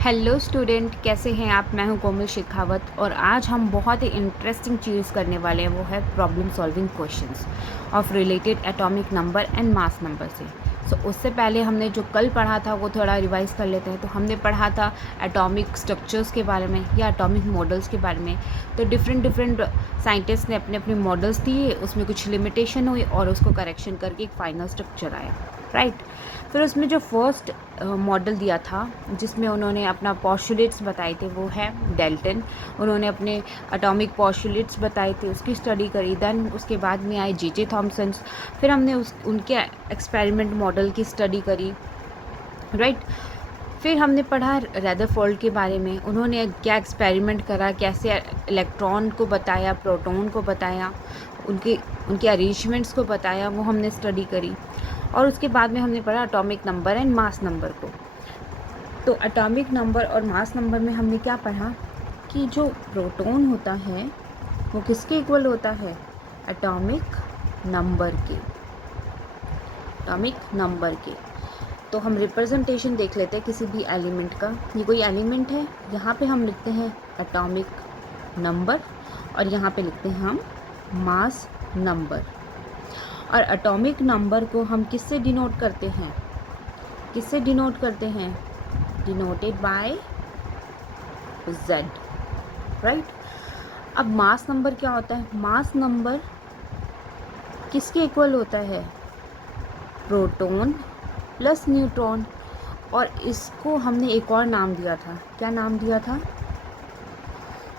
Hello student, कैसे हैं आप। मैं हूं कोमल शेखावत और आज हम बहुत ही इंटरेस्टिंग चीज़ करने वाले हैं। वो है problem solving questions of related atomic number and mass number से। उससे पहले हमने जो कल पढ़ा था वो थोड़ा रिवाइज कर लेते हैं। तो हमने पढ़ा था एटॉमिक स्ट्रक्चर्स के बारे में या एटॉमिक मॉडल्स के बारे में। तो डिफरेंट साइंटिस्ट ने अपने अपने मॉडल्स दिए, उसमें कुछ लिमिटेशन हुई और उसको करेक्शन करके एक फाइनल स्ट्रक्चर आया, राइट। फिर उसमें जो फर्स्ट मॉडल दिया था जिसमें उन्होंने अपना पॉस्टुलेट्स बताए थे वो है डेल्टन। उन्होंने अपने एटॉमिक पॉस्टुलेट्स बताए थे, उसकी स्टडी करी। देन उसके बाद में आए जे थॉमसन। फिर हमने उनके एक्सपेरिमेंट मॉडल की स्टडी करी, राइट। फिर हमने पढ़ा रदरफोर्ड के बारे में। उन्होंने क्या एक्सपेरिमेंट करा, कैसे इलेक्ट्रॉन को बताया, प्रोटॉन को बताया, उनके अरेंजमेंट्स को बताया, वो हमने स्टडी करी। और उसके बाद में हमने पढ़ा atomic number and mass number को। तो एटॉमिक नंबर और मास नंबर में हमने क्या पढ़ा कि जो प्रोटॉन होता है वो किसके इक्वल होता है, एटॉमिक नंबर के। एटॉमिक नंबर के तो हम रिप्रेजेंटेशन देख लेते हैं किसी भी एलिमेंट का। ये कोई एलिमेंट है, यहाँ पे हम लिखते हैं एटॉमिक नंबर और यहाँ पे लिखते हैं हम मास नंबर। और एटॉमिक नंबर को हम किससे डिनोट करते हैं, किससे डिनोट करते हैं, डिनोटेड बाय Z, राइट। अब मास नंबर क्या होता है, मास नंबर किसके इक्वल होता है, प्रोटॉन प्लस न्यूट्रॉन। और इसको हमने एक और नाम दिया था, क्या नाम दिया था,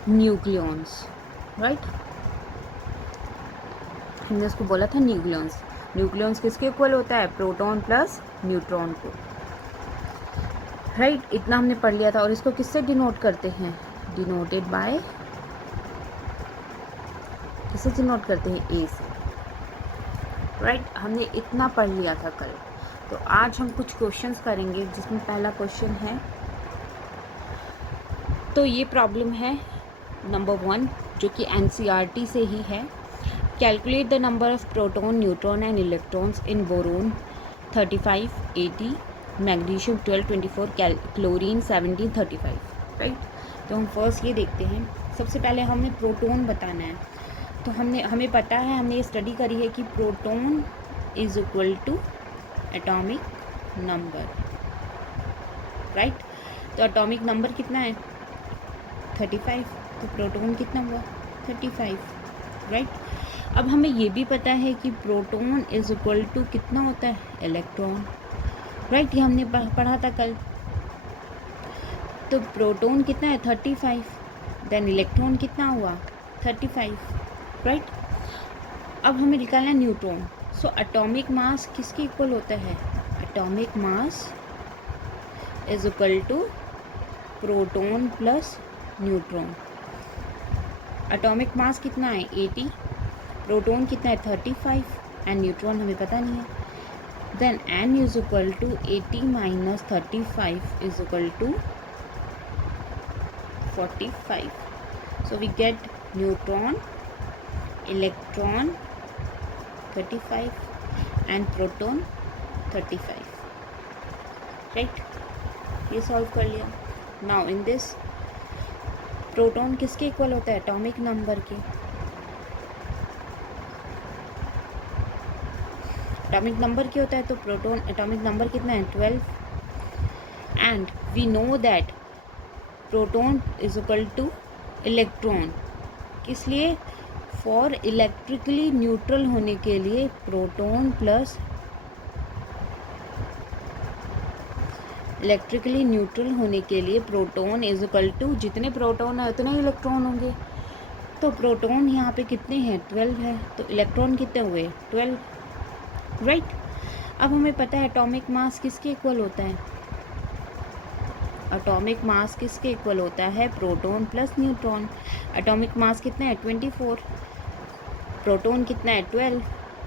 न्यूक्लियॉन्स, राइट। हमने इसको बोला था न्यूक्लियॉन्स। न्यूक्लियॉन्स किसके इक्वल होता है, प्रोटॉन प्लस न्यूट्रॉन को, राइट। इतना हमने पढ़ लिया था। और इसको किससे डिनोट करते हैं, डिनोटेड बाय, किससे डिनोट करते हैं, ए से, राइट। हमने इतना पढ़ लिया था कल। तो आज हम कुछ क्वेश्चंस करेंगे जिसमें पहला क्वेश्चन है, तो ये प्रॉब्लम है नंबर 1 जो कि एनसीईआरटी से ही है। Calculate the number of proton, neutron and electrons in boron 35, 80, magnesium 12, 24, chlorine 17, 35, right. तो हम फर्स्ट ये देखते हैं। सबसे पहले हमें प्रोटॉन बताना है। तो हमें पता है, हमने ये स्टडी करी है कि proton is equal to atomic number, right. तो एटॉमिक नंबर कितना है, 35। तो प्रोटॉन कितना हुआ, 35, राइट। अब हमें ये भी पता है कि प्रोटॉन इज इक्वल टू कितना होता है, इलेक्ट्रॉन, राइट। ये हमने पढ़ा था कल। तो प्रोटॉन कितना है, 35, देन इलेक्ट्रॉन कितना हुआ, 35, राइट। अब हमें निकालना है न्यूट्रॉन। सो एटॉमिक मास किसके इक्वल होता है, atomic mass is equal to proton plus neutron. Atomic mass कितना है, 80, प्रोटॉन कितना है, 35 एंड न्यूट्रॉन हमें पता नहीं है। Then n is equal to 80 minus 35 is equal to 45. So we get neutron, electron 35 and proton 35, right. ये सॉल्व कर लिया। नाउ इन दिस प्रोटॉन किसके इक्वल होता है, एटॉमिक नंबर के। एटॉमिक नंबर क्या होता है, तो प्रोटॉन एटॉमिक नंबर कितना है, 12 and we know that proton is equal to electron. किस लिए, फॉर इलेक्ट्रिकली न्यूट्रल होने के लिए प्रोटॉन प्लस, इलेक्ट्रिकली न्यूट्रल होने के लिए प्रोटॉन इज इक्वल टू, जितने प्रोटॉन है उतने इलेक्ट्रॉन होंगे। तो प्रोटॉन यहाँ पे कितने हैं, 12 है, तो इलेक्ट्रॉन कितने हुए, 12, राइट। अब हमें पता है एटॉमिक मास किसके इक्वल होता है, एटॉमिक मास किसके इक्वल होता है, proton plus neutron. Atomic mass कितना है, 24, प्रोटॉन कितना है, 12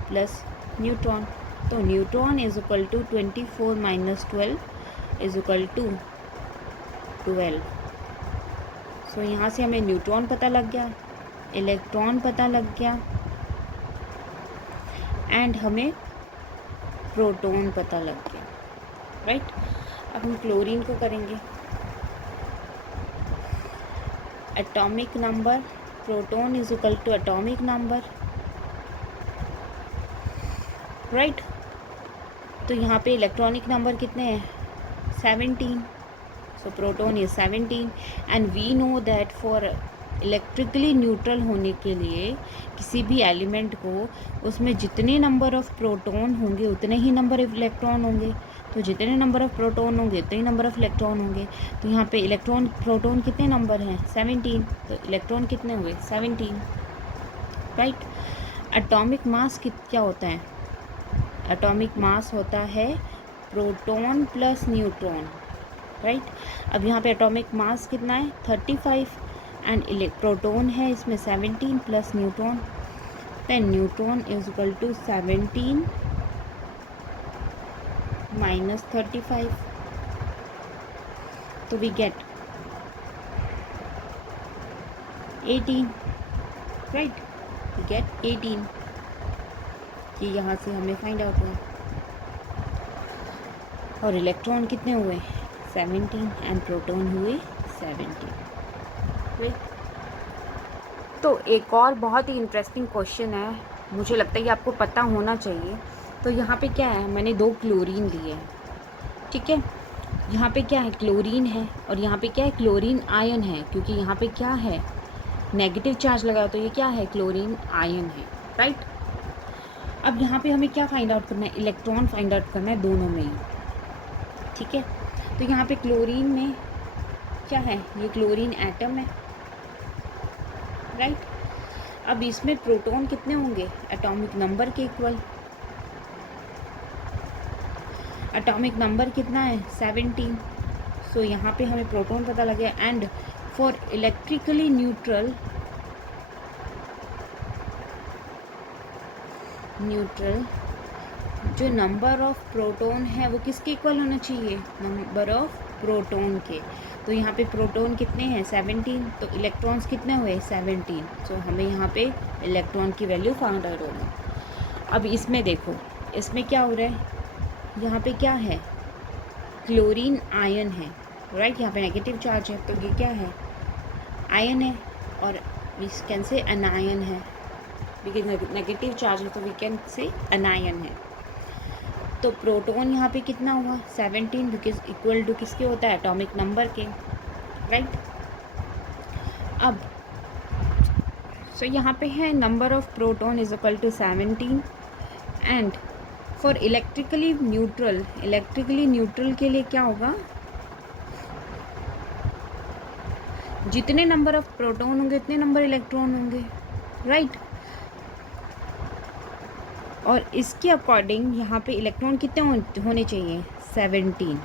प्लस न्यूट्रॉन। तो neutron is equal to 24 minus 12 is equal to 12। So यहाँ से हमें न्यूट्रॉन पता लग गया, इलेक्ट्रॉन पता लग गया एंड हमें प्रोटॉन पता लग गया, राइट। अब हम क्लोरीन को करेंगे। Atomic number, proton is equal to atomic number, right. तो यहाँ पे इलेक्ट्रॉनिक नंबर कितने हैं? 17. So proton is 17 and we know that for electrically neutral होने के लिए किसी भी एलिमेंट को उसमें जितने नंबर ऑफ प्रोटॉन होंगे उतने ही नंबर ऑफ इलेक्ट्रॉन होंगे। तो जितने नंबर ऑफ प्रोटॉन होंगे उतने ही नंबर ऑफ इलेक्ट्रॉन होंगे। तो यहाँ पे इलेक्ट्रॉन प्रोटॉन कितने नंबर हैं? 17। तो इलेक्ट्रॉन कितने हुए? 17, राइट। एटॉमिक मास क्या होता है? एटॉमिक मास होता है प्रोटॉन प्लस न्यूट्रॉन, राइट। अब यहाँ पे एटॉमिक मास कितना है? 35 एंड प्रोटॉन है इसमें 17 plus neutron, then neutron is equal to 17 minus 35, तो we get 18, right. We get 18, ये यहाँ से हमें फाइंड आउट हुआ। और इलेक्ट्रॉन कितने हुए? 17 एंड प्रोटॉन हुए 17, राइट। तो एक और बहुत ही इंटरेस्टिंग क्वेश्चन है, मुझे लगता है कि आपको पता होना चाहिए। तो यहाँ पे क्या है? मैंने 2 क्लोरीन लिए हैं, ठीक है। यहाँ पे क्या है? क्लोरीन है और यहाँ पे क्या है? क्लोरीन आयन है, क्योंकि यहाँ पे क्या है? नेगेटिव चार्ज लगा, तो ये क्या है? क्लोरीन आयन है, राइट। अब यहाँ पे हमें क्या फाइंड आउट करना है? इलेक्ट्रॉन फाइंड आउट करना है दोनों में ही, ठीक है। तो यहाँ पे क्लोरीन में क्या है? ये क्लोरीन एटम है, राइट। अब इसमें प्रोटॉन कितने होंगे? एटॉमिक नंबर के इक्वल। एटॉमिक नंबर कितना है? 17। सो यहाँ पे हमें प्रोटॉन पता लग गया। एंड फॉर इलेक्ट्रिकली न्यूट्रल जो नंबर ऑफ प्रोटॉन है वो किसके इक्वल होना चाहिए? नंबर ऑफ प्रोटॉन के। तो यहाँ पे प्रोटॉन कितने हैं? 17। तो इलेक्ट्रॉन्स कितने हुए? 17। सो हमें यहाँ पे इलेक्ट्रॉन की वैल्यू फाइंड आउट होगा। अब इसमें देखो, इसमें क्या हो रहा है? यहाँ पे क्या है? क्लोरीन आयन है, राइट। यहाँ पे नेगेटिव चार्ज है, तो ये क्या है? आयन है। और वी कैन से अनायन है, बिकॉज नेगेटिव चार्ज है तो वी कैन से अनायन है। तो प्रोटॉन यहाँ पे कितना हुआ? 17, बिकॉज इक्वल टू किसके होता है? एटॉमिक नंबर के, राइट। अब सो यहाँ पे है number of proton is equal to 17 and for electrically neutral के लिए क्या होगा? जितने नंबर ऑफ प्रोटॉन होंगे उतने नंबर इलेक्ट्रॉन होंगे, राइट। और इसके अकॉर्डिंग यहाँ पे इलेक्ट्रॉन कितने होने चाहिए? 17।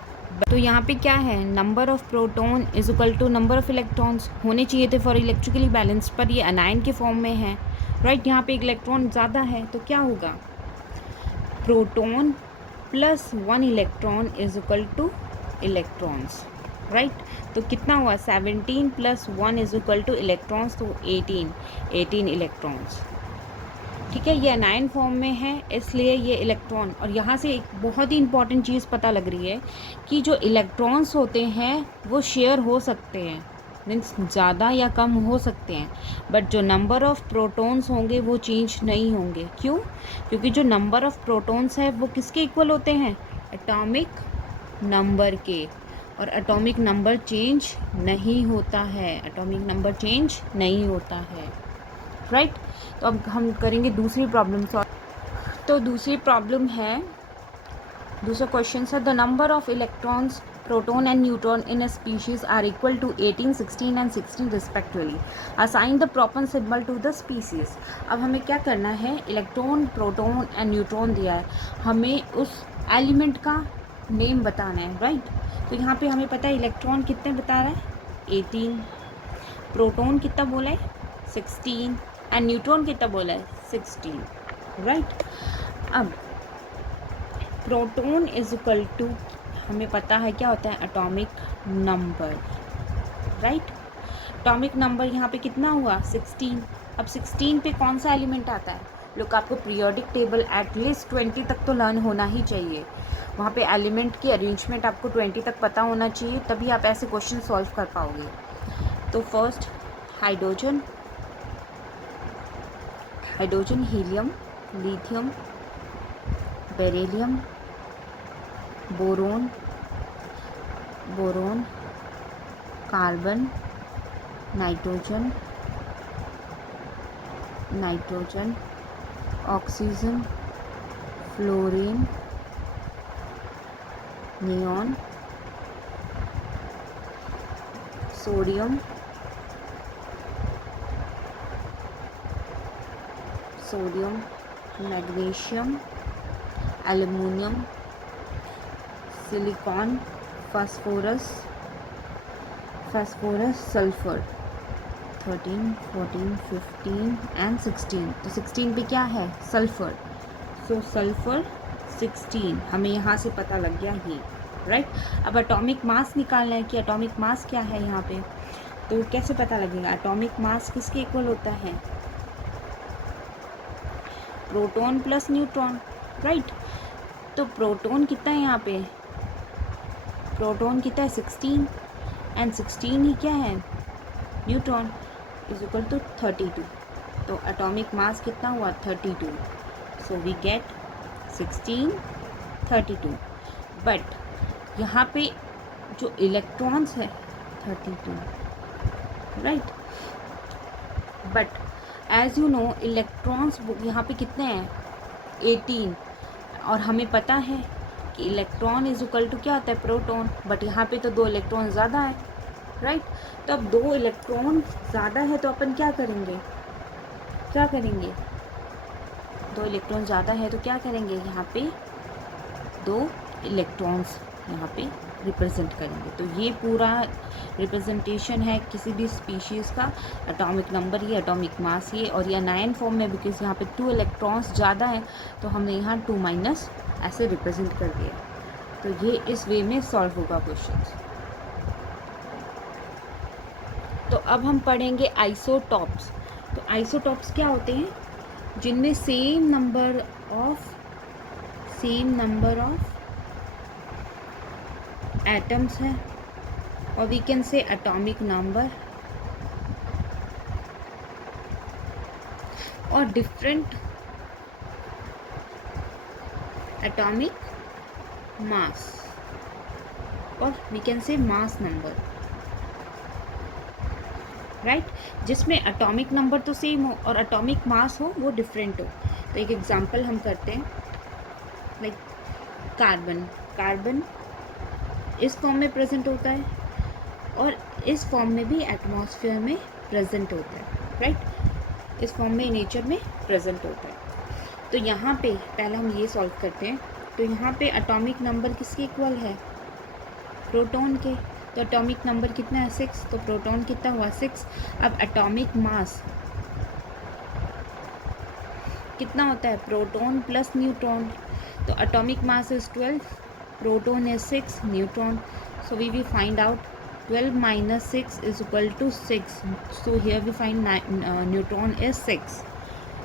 तो यहाँ पे क्या है? Number of proton is equal to number of electrons होने चाहिए थे फॉर इलेक्ट्रिकली बैलेंस, पर ये अनायन के फॉर्म में है, राइट। यहाँ पे इलेक्ट्रॉन ज़्यादा है, तो क्या होगा? Proton plus 1 electron is equal two electrons, right. तो कितना हुआ? 17 plus 1 is equal two electrons, तो 18 इलेक्ट्रॉन्स, ठीक है। ये अनायन फॉर्म में है, इसलिए ये इलेक्ट्रॉन। और यहाँ से एक बहुत ही इंपॉर्टेंट चीज़ पता लग रही है कि जो इलेक्ट्रॉन्स होते हैं वो शेयर हो सकते हैं, मीन्स ज़्यादा या कम हो सकते हैं, बट जो नंबर ऑफ़ प्रोटॉन्स होंगे वो चेंज नहीं होंगे। क्यों? क्योंकि जो नंबर ऑफ़ प्रोटॉन्स है वो किसके इक्वल होते हैं? एटॉमिक नंबर के। और एटॉमिक नंबर चेंज नहीं होता है, एटॉमिक नंबर चेंज नहीं होता है, राइट। तो अब हम करेंगे दूसरी प्रॉब्लम सॉल्व। तो दूसरी प्रॉब्लम है, दूसरा क्वेश्चन है, the number of electrons proton and neutron in a species are equal to 18, 16 and 16 respectively. Assign the proper symbol to the species. अब हमें क्या करना है? इलेक्ट्रॉन, प्रोटॉन एंड न्यूट्रॉन दिया है, हमें उस एलिमेंट का नेम बताना है, राइट। तो यहाँ पे हमें पता है इलेक्ट्रॉन कितने बता रहा है? 18। प्रोटॉन कितना बोला है? 16 एंड न्यूट्रॉन कितना बोला है? 16, राइट। अब प्रोटॉन इज इक्वल टू, हमें पता है क्या होता है? Atomic number, right. Atomic number यहाँ पे कितना हुआ? 16। अब 16 पे कौन सा एलिमेंट आता है? लोग आपको पीरियोडिक टेबल एटलीस्ट 20 तक तो लर्न होना ही चाहिए, वहाँ पे एलिमेंट की अरेंजमेंट आपको 20 तक पता होना चाहिए, तभी आप ऐसे क्वेश्चन सॉल्व कर पाओगे। तो first hydrogen, hydrogen, helium, lithium, beryllium, boron, boron, carbon, nitrogen, nitrogen, oxygen, fluorine, neon, sodium, sodium, magnesium, aluminium, silicon, phosphorus, phosphorus, sulphur. 13, 14, 15 and 16। तो 16 पे क्या है? सल्फर। सो सल्फर 16 हमें यहाँ से पता लग गया ये, राइट। अब एटॉमिक मास निकालना है कि एटॉमिक मास क्या है यहाँ पे, तो कैसे पता लगेगा? एटॉमिक मास किसके इक्वल होता है? Proton plus neutron, right. तो प्रोटॉन कितना है यहाँ पे? प्रोटॉन कितना है? 16 एंड 16 ही क्या है? Neutron is equal to 32। तो एटॉमिक मास कितना हुआ? 32। So we get 16, 32। बट यहाँ पे जो इलेक्ट्रॉन्स है 32, right. But as you know electrons यहाँ पे कितने हैं? 18। और हमें पता है कि इलेक्ट्रॉन इज इक्वल टू क्या होता है? प्रोटॉन। बट यहाँ पे तो 2 इलेक्ट्रॉन ज़्यादा है, राइट। तो अब 2 इलेक्ट्रॉन ज़्यादा है तो अपन क्या करेंगे? क्या करेंगे? 2 इलेक्ट्रॉन ज़्यादा है तो क्या करेंगे? यहाँ पे 2 इलेक्ट्रॉन्स यहाँ पे रिप्रेजेंट करेंगे। तो ये पूरा रिप्रेजेंटेशन है किसी भी स्पीशीज़ का। एटॉमिक नंबर ये, एटॉमिक मास ये, और ये 9 फॉर्म में, बिकॉज यहाँ पे 2 इलेक्ट्रॉन्स ज़्यादा हैं तो हमने यहाँ 2 माइनस ऐसे रिप्रेजेंट कर दिया। तो ये इस वे में सॉल्व होगा क्वेश्चन। तो अब हम पढ़ेंगे आइसोटॉप्स। तो आइसोटॉप्स क्या होते हैं? जिनमें सेम नंबर ऑफ एटम्स हैं, और we can say atomic number और डिफरेंट एटॉमिक मास, और we can say mass number, right. जिसमें एटॉमिक नंबर तो सेम हो और एटॉमिक मास हो वो डिफरेंट हो। तो एक एग्जांपल हम करते हैं, लाइक कार्बन। कार्बन इस फॉर्म में प्रेजेंट होता है और इस फॉर्म में भी एटमॉस्फेयर में प्रेजेंट होता है, राइट। इस फॉर्म में नेचर में प्रेजेंट होता है। तो यहाँ पे पहले हम ये सॉल्व करते हैं। तो यहाँ पे एटॉमिक नंबर किसके इक्वल है? प्रोटॉन के। तो एटॉमिक नंबर कितना है? 6। तो प्रोटॉन कितना हुआ? 6। अब एटॉमिक मास कितना होता है? Proton plus neutron. तो atomic mass is 12, proton is 6, neutron. So we will find out 12 minus 6 is equal to 6. So here we find neutron is 6,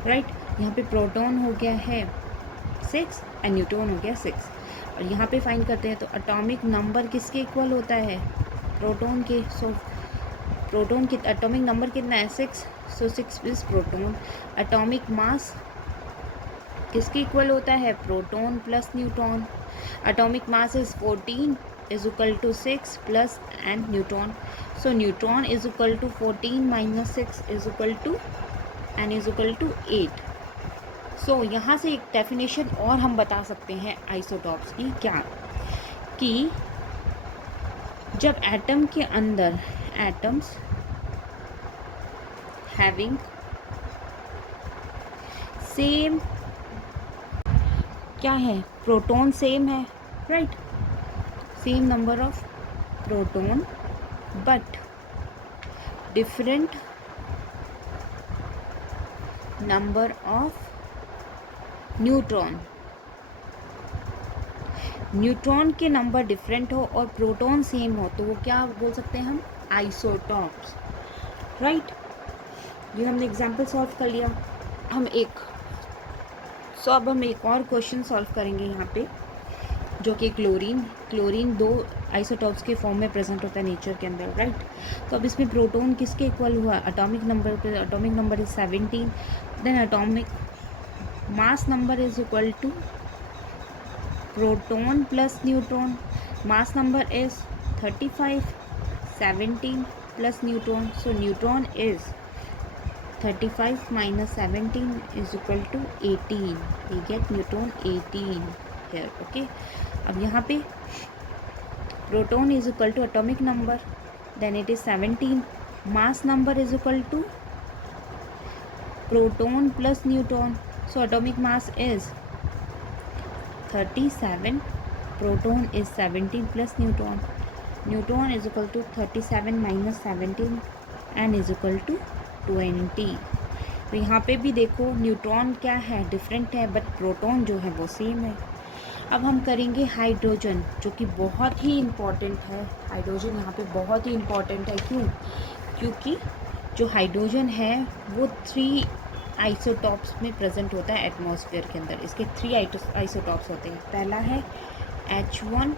right. यहाँ पे प्रोटॉन हो गया है 6 और न्यूट्रॉन हो गया 6। और यहाँ पे फाइंड करते हैं तो एटॉमिक नंबर किसके इक्वल होता है? प्रोटॉन के। सो प्रोटॉन की एटॉमिक नंबर कितना है? 6। सो 6 इज प्रोटॉन। एटॉमिक मास किसके इक्वल होता है? Proton plus neutron. Atomic mass is 14 is equal to 6 plus and neutron. So neutron is equal to 14 minus 6 is equal to and is equal to 8. So यहाँ से एक definition और हम बता सकते हैं आइसोटॉप्स की, क्या कि जब एटम के अंदर एटम्स हैविंग सेम क्या है? प्रोटॉन सेम है, right. Same number of proton but different number of neutron. Neutron के नंबर डिफरेंट हो और प्रोटॉन सेम हो तो वो क्या बोल सकते हैं हम? Isotopes, right. ये हमने एग्जांपल सॉल्व कर लिया। अब हम एक और क्वेश्चन सॉल्व करेंगे यहाँ पे, जो कि क्लोरीन 2 आइसोटॉप्स के फॉर्म में प्रेजेंट होता है नेचर के अंदर, राइट। तो अब इसमें प्रोटॉन किसके इक्वल हुआ, atomic number is 17, then atomic mass number is equal to proton plus neutron, mass number is 35, 17 plus neutron, so neutron is 35 minus 17 is equal to 18. We get neutron 18 here. Okay. अब यहाँ पे proton is equal to atomic number, then it is 17. Mass number is equal to proton plus neutron. So atomic mass is 37. Proton is 17 plus neutron. Neutron is equal to 37 minus 17 and is equal to 20. तो यहाँ पे भी देखो neutron क्या है, different है, but proton जो है वो सेम है। अब हम करेंगे हाइड्रोजन, जो कि बहुत ही इम्पॉर्टेंट है। हाइड्रोजन यहाँ पे बहुत ही इम्पॉर्टेंट है, क्यों? क्योंकि जो हाइड्रोजन है वो 3 आइसोटॉप्स में प्रेजेंट होता है एटमॉस्फेयर के अंदर। इसके 3 आइसोटॉप्स होते हैं। पहला है H1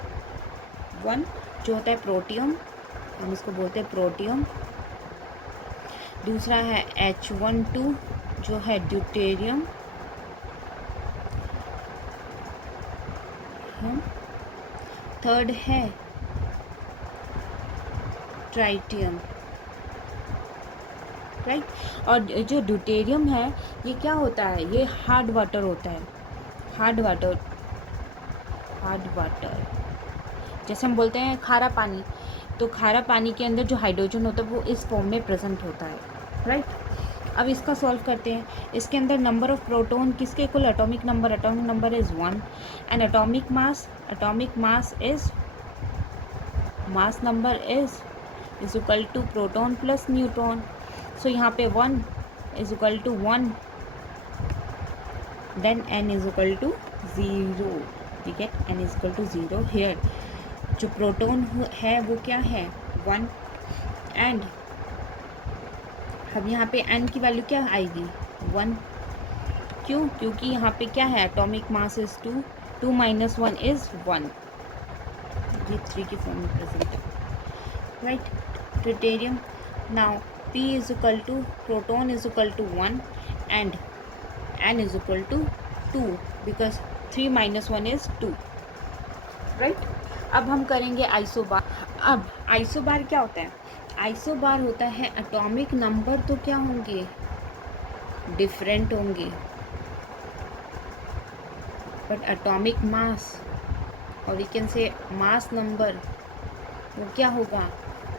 जो होता है प्रोटियम, हम इसको बोलते हैं प्रोटियम। दूसरा है H12 जो है ड्यूटेरियम, थर्ड है ट्राइटियम, राइट। और जो ड्यूटेरियम है ये क्या होता है, ये हार्ड वाटर होता है, हार्ड वाटर जैसे हम बोलते हैं खारा पानी, तो खारा पानी के अंदर जो हाइड्रोजन होता है वो इस फॉर्म में प्रेजेंट होता है, राइट। अब इसका सॉल्व करते हैं। इसके अंदर नंबर ऑफ प्रोटॉन किसके equal, atomic number is 1 and atomic mass is mass number is equal to proton plus neutron. So यहाँ पे 1 is equal to 1, then n is equal to 0, we get n is equal to 0 here. जो proton है वो क्या है 1, and अब यहाँ पे n की वैल्यू क्या आएगी 1, क्यों? क्योंकि यहाँ पे क्या है, atomic mass is 2 minus 1 is 1, ये 3 की फॉर्म में प्रेजेंट है, right. Tritium, now p is equal to proton is equal to 1 and n is equal to 2 because 3 minus 1 is 2, right. अब हम करेंगे आइसोबार। अब आइसोबार क्या होता है, आइसोबार होता है एटॉमिक नंबर तो क्या होंगे, डिफरेंट होंगे, बट एटॉमिक मास और we can say mass number वो क्या होगा,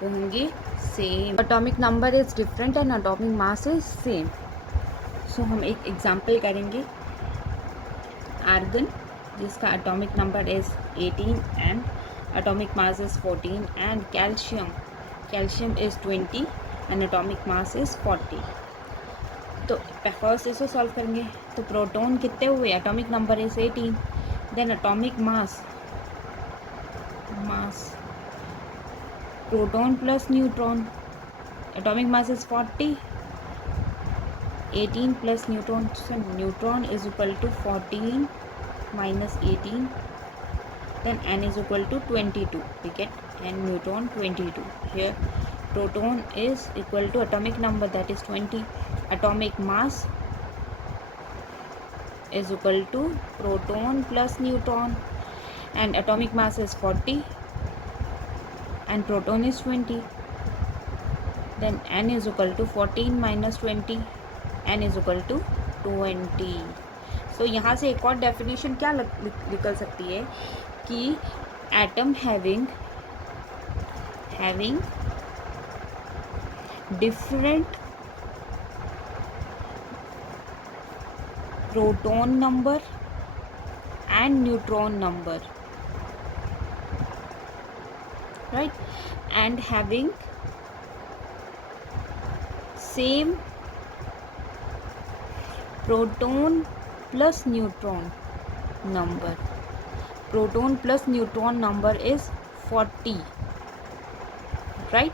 वो होंगे same. Atomic number is different and atomic mass is same. So हम एक एग्जांपल करेंगे, आर्गन जिसका atomic number is 18 and atomic mass is 14, and calcium is 20 and atomic mass is 40। तो फर्स्ट इसको सॉल्व करेंगे। तो प्रोटॉन कितने हुए, atomic number is 18, then atomic mass proton plus neutron, atomic mass is 40, 18 plus neutron, so neutron is equal to 14 minus 18, then n is equal to 22, we get n neutron 22. Here proton is equal to atomic number, that is 20, atomic mass is equal to proton plus neutron, and atomic mass is 40 and proton is 20, then n is equal to 14 minus 20, n is equal to 20. सो यहाँ से एक और definition क्या निकल सकती है कि atom having different proton number and neutron number, right, and having same proton plus neutron number. Proton plus neutron number is 40, right,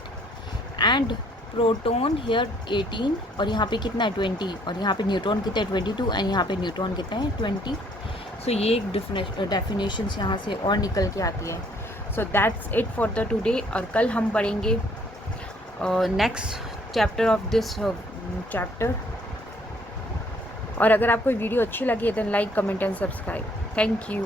and proton here 18 और यहाँ पे कितना है 20, और यहाँ पे न्यूट्रॉन कितना है 22 एंड यहाँ पे न्यूट्रॉन कितना है 20। सो ये एक डेफिनेशन यहाँ से और निकल के आती है. So that's it for the today. और कल हम पढ़ेंगे next chapter of this chapter. और अगर आपको वीडियो अच्छी लगी है then like, comment and subscribe. Thank you.